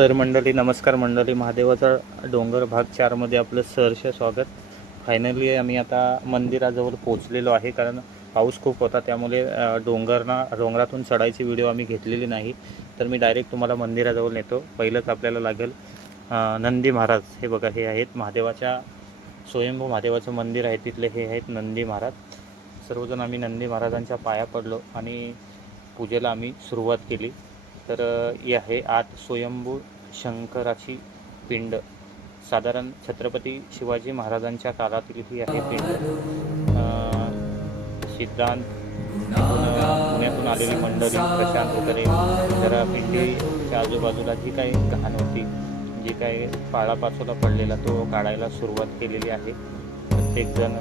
तर मंडळी नमस्कार मंडळी. महादेवाचा डोंगर भाग चारमध्ये आपलं सहर्ष स्वागत. फायनली आम्ही आता मंदिराजवळ पोचलेलो आहे कारण पाऊस खूप होता त्यामुळे डोंगरना डोंगरातून चढायची व्हिडिओ आम्ही घेतलेली नाही. तर मी डायरेक्ट तुम्हाला मंदिराजवळ नेतो. पहिलंच आपल्याला लागेल नंदी महाराज. हे बघा हे आहेत महादेवाच्या स्वयंभू महादेवाचं मंदिर आहे तिथले. हे आहेत नंदी महाराज. सर्वजण आम्ही नंदी महाराजांच्या पाया पडलो आणि पूजेला आम्ही सुरुवात केली. तर ही आहे आत स्वयंभू शंकराची पिंड. साधारण छत्रपती शिवाजी महाराजांच्या काळातील ही आहे पिंड. सिद्धांत पुण्यातून आलेली मंडळी प्रशांत वगैरे जरा पिंडीच्या आजूबाजूला जी काही घाण होती जी काही पाळापाचोला पडलेला तो काढायला सुरुवात केलेली आहे. प्रत्येकजण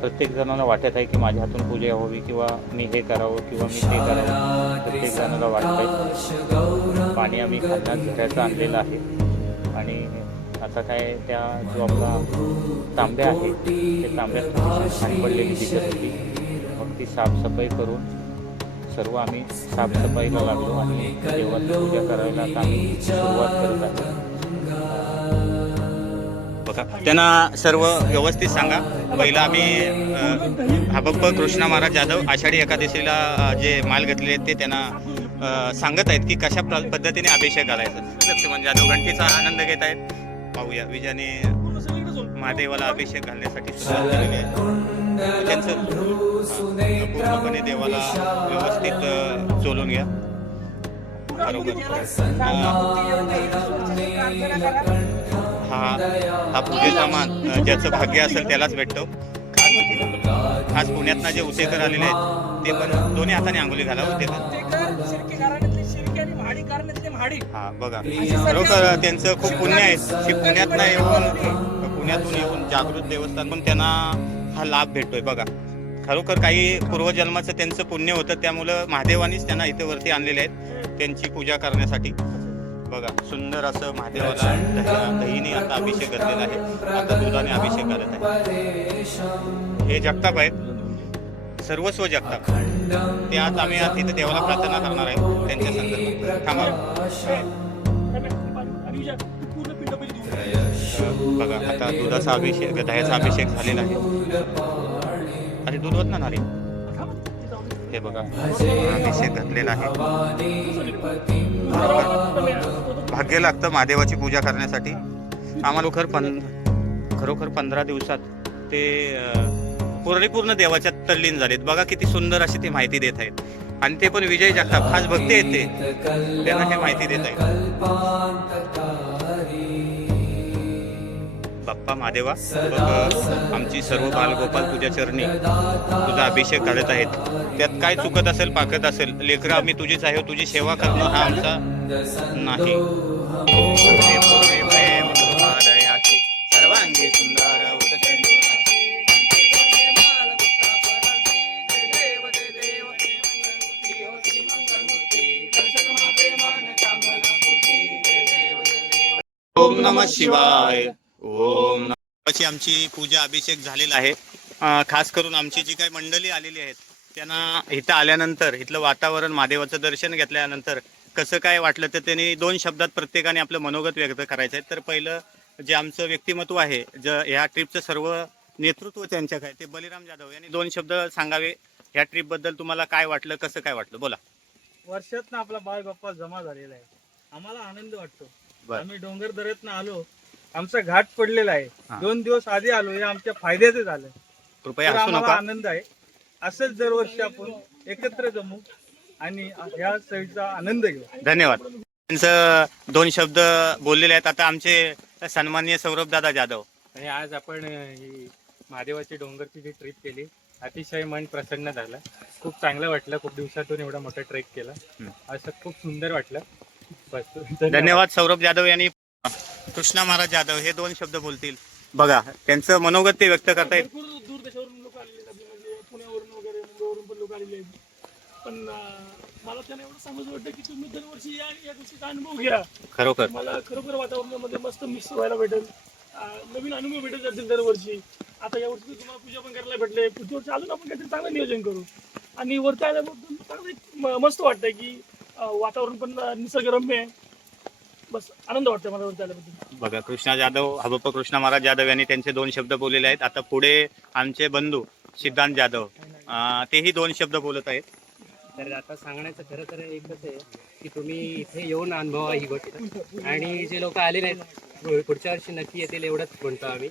प्रत्येक जणाला वाटत आहे की माझ्या हातून पूजा व्हावी किंवा मी हे करावं किंवा मी ते करावं. प्रत्येक जणाला वाटतंय पाणी आम्ही खालना घराचं आणलेलं आहे. आणि आता काय त्या जो आपला तांब्या आहे ते तांब्यात थोडीशी पडलेली दिसत होती. मग ती साफसफाई करून सर्व आम्ही साफसफाईला लागलो आणि देवाची पूजा करायला आता आम्ही सुरुवात करत आहे बघा. त्यांना सर्व व्यवस्थित सांगा. पहिलं आम्ही हबप्प कृष्णा महाराज जाधव आषाढी एकादशीला जे माल घेतलेले आहेत ते त्यांना सांगत आहेत की कशा प्र- पद्धतीने अभिषेक घालायचा. लक्ष्मण जाधव घंटीचा आनंद घेत आहेत. पाहूया विजयाने महादेवाला अभिषेक घालण्यासाठी सुरुवात केलेली आहे. त्यांचं पूर्णपणे देवाला व्यवस्थित चोलून घ्या. बरोबर हा हा पूजेचा मान ज्याचं भाग्य असेल त्यालाच भेटतो. खास खास पुण्यातनं जे उसेकर आलेले आहेत ते पण दोन्ही हाताने आंघोली घाला होते हा बघा. खरोखर त्यांचं खूप पुण्य आहे. की पुण्यातनं येऊन पुण्यातून येऊन जागृत देवस्थान पण त्यांना हा लाभ भेटतोय बघा. खरोखर काही पूर्वजन्माचं त्यांचं पुण्य होतं त्यामुळं महादेवानीच त्यांना इथे वरती आणलेले आहेत त्यांची पूजा करण्यासाठी. बघा सुंदर असं महादेवाला दहीने आता अभिषेक घातलेला आहे. आता दुधाने अभिषेक करत आहे. हे जगताप आहेत. सर्वस्व जगताप. ते आज आम्ही आज तिथे देवाला प्रार्थना करणार आहे. त्यांच्या संदर्भात. थांबा. बघा आता दुधाचा अभिषेक दह्याचा अभिषेक झालेला आहे. अरे दूध होत ना नारी हे बघा. अभिषेक घातलेला आहे. भाग्य लागतं महादेवाची पूजा करण्यासाठी. आम्हाला खर पण खरोखर पंधरा दिवसात ते अं, परिपूर्ण देवाच्या तल्लीन झालेत. बघा किती सुंदर अशी ते माहिती देत आहेत. आणि ते पण विजय जगताप खास भक्ती आहेत ते. त्यांना हे माहिती देत आहेत. बाप्पा महादेवा बघ, आमची सर्व बालगोपाल तुझ्या चरणी तुझा अभिषेक घालत आहेत. त्यात काय चुकत असेल पाकत असेल? लेकरं आम्ही तुझीच आहे तुझी सेवा करणं हा आमचा नाही. प्रेम, प्रेम, प्रेम, हृदयाची सर्वांगी सुंदर ओम नम शिवाय. ओम नमः आमची पूजा अभिषेक झालेला आहे. खास करून आमची जी काही मंडळी आलेली आहेत त्यांना इथं आल्यानंतर इथलं वातावरण महादेवाचं दर्शन घेतल्यानंतर कसं काय वाटलं तर त्यांनी दोन शब्दात प्रत्येकाने आपलं मनोगत व्यक्त करायचं आहे. तर पहिलं जे आमचं व्यक्तिमत्व आहे ज ह्या ट्रिपचं सर्व नेतृत्व त्यांच्याकडे आहे ते बलिराम जाधव यांनी दोन शब्द सांगावे. ह्या ट्रिपबद्दल तुम्हाला काय वाटलं कसं काय वाटलं? बोला. वर्षात आपला बाळ बाप्पा जमा झालेला आहे. आम्हाला आनंद वाटतो. आम्ही डोंगर दऱ्यातनं आलो आमचा घाट पडलेला. आहे. दोन दिवस आधी आलो हे आमच्या फायद्याचं झालं. कृपया तर आम्हाला नका. आनंद आहे. असंच दरवर्षी आपण एकत्र जमू आणि ह्या सहीचा आनंद घेऊ. धन्यवाद. त्यांचं दोन शब्द बोललेले आहेत. आता आमचे सन्माननीय सौरभ दादा जाधव. आणि आज आपण ही महादेवाची डोंगरची जी ट्रिप केली अतिशय मन प्रसन्न झालं. खूप चांगलं वाटलं. खूप दिवसातून एवढा मोठा ट्रेक केला. असं खूप सुंदर वाटलं. बस. धन्यवाद सौरभ जाधव यांनी. कृष्णा महाराज जाधव हे दोन शब्द बोलतील. बघा त्यांचं मनोगत ते व्यक्त करतायत भरपूर दूर देशावरून लोक आलेले आहेत म्हणजे पुण्यावरून वगैरे मुंबईवरून पण लोक आलेले आहेत. पण अं, मला त्यांना एवढं सांगायचं वाटतं की तुम्ही दरवर्षी या या गोष्टीचा अनुभव घ्या. खरोखर. मला खरोखर वातावरणामध्ये मस्त मिक्स व्हायला भेटेल. अं, नवीन अनुभव भेटत जातील दरवर्षी. आता यावर्षी तर तुम्हाला पूजा पण करायला भेटले. पुढच्या वर्षी अजून आपण काहीतरी चांगलं नियोजन करू. आणि वरती आल्याबद्दल चांगलं एक म- मस्त वाटतंय की अं, वातावरण पण निसर्गरम्य आहे. बस आनंद वाटतो मला वरती आल्याबद्दल बघा कृष्णा जाधव हबप्पा कृष्णा महाराज जाधव यांनी त्यांचे दोन शब्द बोललेले आहेत. आता पुढे आमचे बंधू सिद्धांत जाधव अं, तेही दोन शब्द बोलत आहेत. तर आता सांगण्याचं खरं तर एकच आहे की तुम्ही इथे येऊन अनुभवा ही गोष्ट. आणि जे लोक आले नाहीत पुढच्या वर्षी नक्की येतील एवढंच म्हणतो आम्ही.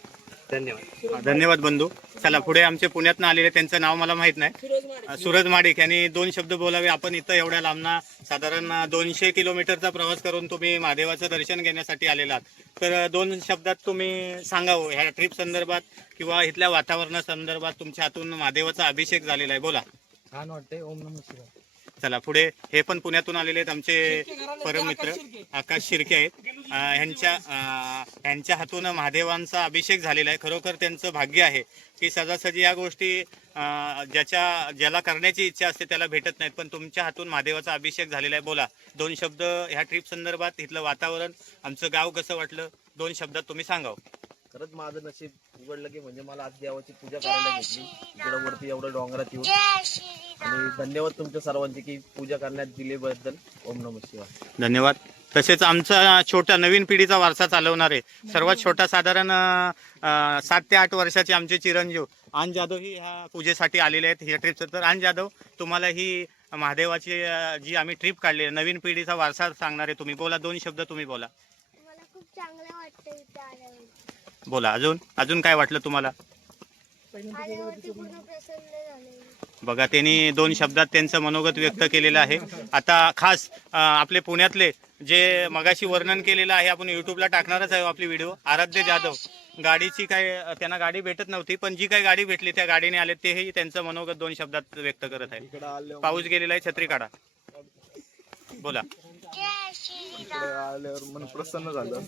धन्यवाद. धन्यवाद बंधू. चला पुढे आमचे पुण्यातनं आलेले त्यांचं नाव मला माहीत नाही. सूरज माडिक यांनी दोन शब्द बोलावे. आपण इथं एवढ्या लांबना साधारण दोनशे किलोमीटरचा प्रवास करून तुम्ही महादेवाचं दर्शन घेण्यासाठी आलेला आहात तर दोन शब्दात तुम्ही सांगावं ह्या ट्रिप संदर्भात किंवा इथल्या वातावरणासंदर्भात तुमच्या हातून महादेवाचा अभिषेक झालेला आहे. बोला. छान वाटतंय. ओम नमः शिवाय. चला पुढे हे पण पुण्यातून आलेले आहेत आमचे परममित्र आकाश शिर्के. आहेत. ह्यांच्या ह्यांच्या हातून महादेवांचा अभिषेक झालेला आहे. खरोखर त्यांचं भाग्य आहे की सजासजी या गोष्टी ज्याच्या ज्याला करण्याची इच्छा असते त्याला भेटत नाहीत. पण तुमच्या हातून महादेवाचा अभिषेक झालेला आहे. बोला दोन शब्द ह्या ट्रिप संदर्भात इथलं वातावरण आमचं गाव कसं वाटलं? दोन शब्दात तुम्ही सांगावं. खरंच माझं नशीब उघडलं की म्हणजे मला आज देवाची पूजा करायला घेतली. इकडं वरती एवढं डोंगरात येऊन. आणि धन्यवाद तुमच्या सर्वांचे की पूजा करण्यात दिल्याबद्दल ओम नम शिवाय. धन्यवाद. तसेच आमचा छोटा नवीन पिढीचा वारसा चालवणारे सर्वात छोटा साधारण अं, सात ते आठ वर्षाचे आमचे चिरंजीव आन जाधव ही ह्या पूजेसाठी आलेले आहेत. ह्या ट्रिपचं तर आन जाधव तुम्हाला ही महादेवाची अं, जी आम्ही ट्रिप काढली आहे, नवीन पिढीचा वारसा सांगणारे तुम्ही. बोला दोन शब्द तुम्ही बोला. मला खूप चांगलं वाटतं इथे आल्यावर बोला अजून अजून काय वाटलं तुम्हाला? आल्यावरती पूर्ण प्रसन्न झाले बघा त्यांनी दोन शब्दात त्यांचं मनोगत व्यक्त केलेलं आहे. आता खास आपले पुण्यातले जे मगाशी वर्णन केलेलं आहे आपण युट्यूबला टाकणारच आहे आपली व्हिडिओ आराध्य जाधव. गाडीची काय त्यांना गाडी भेटत नव्हती पण जी काही गाडी भेटली त्या गाडीने आले तेही त्यांचं मनोगत दोन शब्दात व्यक्त करत आहे. पाऊस गेलेला आहे छत्री काढा बोला मन प्रसन्न झालं.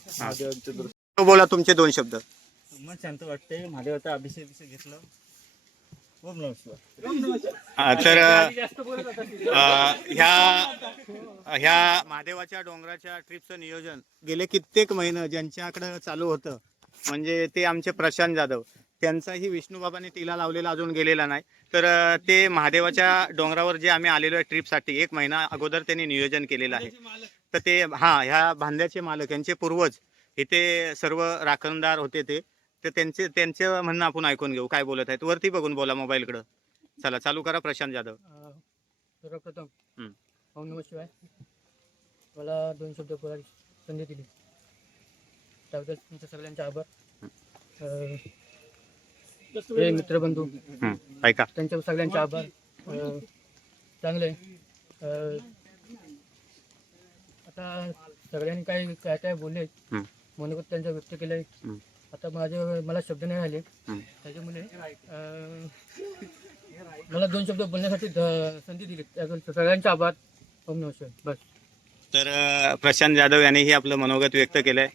बोला तुमचे दोन शब्द. मन शांत वाटते महादेवाचा अभिषेक अभिषेक घेतलं. तर ह्या ह्या महादेवाच्या डोंगराच्या ट्रिपचं नियोजन गेले कित्येक महिने ज्यांच्याकडे चालू होतं म्हणजे ते आमचे प्रशांत जाधव. त्यांचाही विष्णूबाबांनी तिला लावलेला अजून गेलेला नाही. तर ते महादेवाच्या डोंगरावर जे आम्ही आलेलो आहे ट्रिपसाठी एक महिना अगोदर त्यांनी नियोजन केलेलं आहे. तर ते हा ह्या बांध्याचे मालक यांचे पूर्वज इथे सर्व राखणदार होते ते. तर त्यांचे त्यांचं म्हणणं आपण ऐकून घेऊ. काय बोलत आहेत? वरती बघून बोला मोबाईलकडं. चला चालू करा प्रशांत जाधव. सर्वप्रथम हं. ओम नमः शिवाय. मला दोन शब्द बोलायची संधी दिली. त्याबद्दल तुमच्या सगळ्यांचे आभार. अं, हे. मित्रबंधू ऐका. त्यांच्या सगळ्यांचे आभार. अं, चांगले अं, आता सगळ्यांनी काय काय काय बोलले हं. मनोगत त्यांचं व्यक्त केलंय. आता माझे मला शब्द नाही आले. हं. त्याच्यामुळे मला दोन शब्द बोलण्यासाठी संधी दिली. सगळ्यांचे आभार. ओम नमः शिवाय. बस. तर प्रशांत जाधव यांनीही आपलं मनोगत व्यक्त केलंय.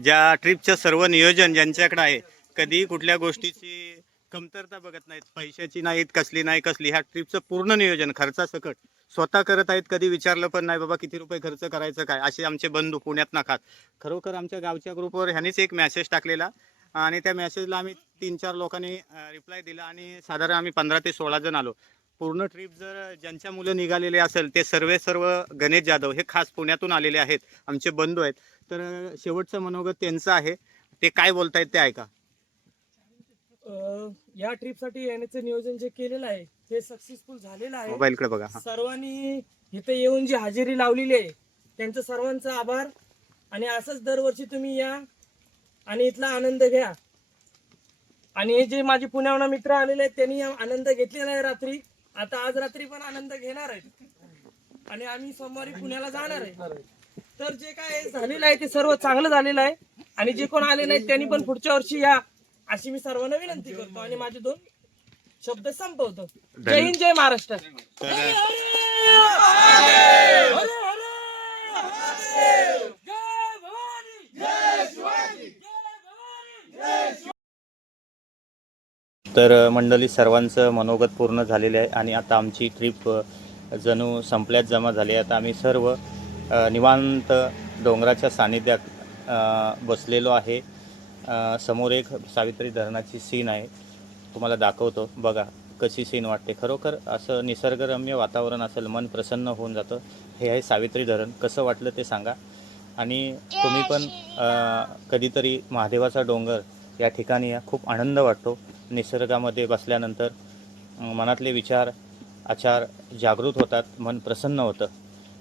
ज्या ट्रिपचं सर्व नियोजन ज्यांच्याकडे आहे कधी कुठल्या गोष्टीची कमतरता बघत नाहीत पैशाची नाहीत कसली नाही कसली ह्या ट्रिपचं पूर्ण नियोजन खर्चासकट स्वतः करत आहेत कधी विचारलं पण नाही बाबा किती रुपये खर्च करायचं काय? असे आमचे बंधू पुण्यात नाकात खरोखर आमच्या गावच्या ग्रुपवर ह्यांनीच एक मेसेज टाकलेला. आणि त्या मेसेजला आम्ही तीन चार लोकांनी रिप्लाय दिला आणि साधारण आम्ही पंधरा ते सोळा जण आलो. पूर्ण ट्रिप जर ज्यांच्या मुलं निघालेले असेल ते सर्वे सर्व गणेश जाधव हे खास पुण्यातून आलेले आहेत आमचे बंधू आहेत. तर शेवटचं मनोगत त्यांचं आहे. ते काय बोलतायत ते ऐका. या ट्रिपसाठी येण्याचं नियोजन जे केलेलं आहे ते सक्सेसफुल झालेलं आहे. मोबाईलकडे बघा हा. सर्वांनी इथे येऊन जी हजेरी लावलेली आहे त्यांचं सर्वांचा आभार. आणि असंच दरवर्षी तुम्ही या आणि इथला आनंद घ्या. आणि हे जे माझे पुण्याहून मित्र आलेले आहेत त्यांनी आनंद घेतलेला आहे रात्री. आता आज रात्री पण आनंद घेणार आहेत. आणि आम्ही सोमवारी पुण्याला जाणार आहे. तर जे काय झालेलं आहे ते सर्व चांगलं झालेलं आहे. आणि जे कोण आले नाहीत त्यांनी पण पुढच्या वर्षी या अशी मी सर्वांना विनंती करतो. आणि माझे दोन शब्द संपवतो. जय हिंद जय महाराष्ट्र. तर मंडळी सर्वांचं मनोगत पूर्ण झालेलं आहे आणि आता आमची ट्रिप जणू संपल्यात जमा झाली आहे. आता आम्ही सर्व निवांत डोंगराच्या सानिध्यात बसलेलो आहे. समोर एक सावित्री धरणाची सीन आहे. तुम्हाला दाखवतो. बघा कशी सीन वाटते. खरोखर असं निसर्गरम्य वातावरण असेल मन प्रसन्न होऊन जातं. हे आहे सावित्री धरण. कसं वाटलं ते सांगा. आणि तुम्ही पण कधीतरी महादेवाचा डोंगर या ठिकाणी या. खूप आनंद वाटतो. निसर्गामध्ये बसल्यानंतर मनातले विचार आचार जागृत होतात मन प्रसन्न होतं.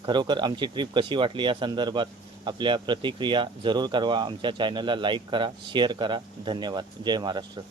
खरोखर आमची ट्रिप कशी वाटली या संदर्भात आपल्या प्रतिक्रिया जरूर करवा आमच्या चॅनलला लाईक करा शेअर करा. धन्यवाद. जय महाराष्ट्र.